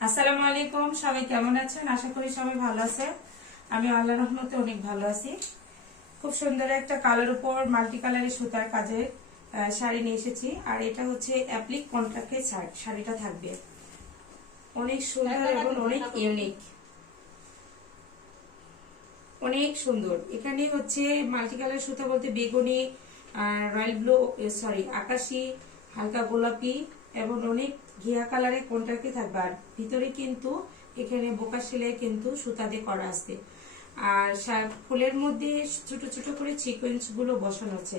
আসসালামু আলাইকুম, সবাই কেমন আছেন? আশা করি সবাই ভালো আছে। আমি আল্লাহর রহমতে অনেক ভালো আছি। খুব সুন্দর একটা কালার উপর মাল্টি কালারের সুতার কাজে শাড়ি নিয়ে এসেছি। আর এটা হচ্ছে অ্যাপ্লিক কন্ট্রাক্টের শাড়িটা থাকবে অনেক সুন্দর এবং অনেক ইউনিক, অনেক সুন্দর। এখানে হচ্ছে মাল্টি কালার সুতা বলতে বেগুনি, রয়্যাল ব্লু, আকাশি, হালকা গোলাপি এবং অনেক ঘিয়া কালারের কন্ট্রাক্টে থাকবে। আর ভিতরে কিন্তু এখানে বোকা সেলাই কিন্তু সুতা দিয়ে করা আছে। আর ফুলের মধ্যে ছোট ছোট করে সিকোয়েন্স গুলো বসানো আছে।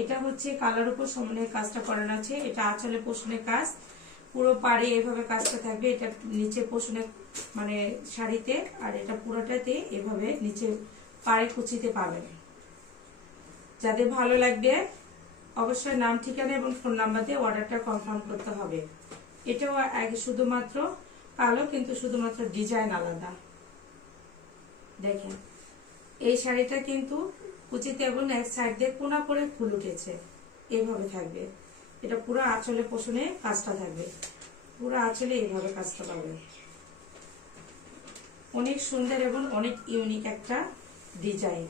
এটা হচ্ছে কালার উপর সমানের কাজটা করানো আছে। এটা আঁচলে পোষণের কাজ, পুরো পাড়ে এভাবে কাজটা থাকবে। এটা নিচে পোষণে মানে শাড়িতে, আর এটা পুরোটাতে এভাবে নিচে পাড়ে কুচিতে পাবেন। যাদের ভালো লাগবে অবশ্যই নাম, ঠিকানা এবং ফোন নাম্বার দিয়ে অর্ডারটা কনফার্ম করতে হবে। এটাও আগে শুধুমাত্র কালো, কিন্তু শুধুমাত্র ডিজাইন আলাদা। দেখেন এই শাড়িটা কিন্তু কুচিতে এবং এক সাইড দিয়ে কোনা করে ফুল উঠেছে, এইভাবে থাকবে। এটা পুরো আঁচলে পোষণে কাজটা থাকবে, পুরো আঁচলে এইভাবে কাজটা পাবে। অনেক সুন্দর এবং অনেক ইউনিক একটা ডিজাইন।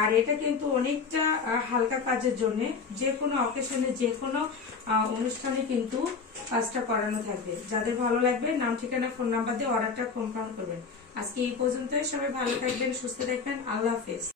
আর এটা কিন্তু অনেকটা হালকা কাজের জন্য যে কোনো অকেশনে, যে কোনো অনুষ্ঠানে কিন্তু কাজটা করানো থাকবে। যাদের ভালো লাগবে নাম, ঠিকানা, ফোন নাম্বার দিয়ে অর্ডারটা কনফার্ম করবেন। আজকে এই পর্যন্তই। সবাই ভালো থাকবেন, সুস্থ থাকবেন। আল্লাহ হাফেজ।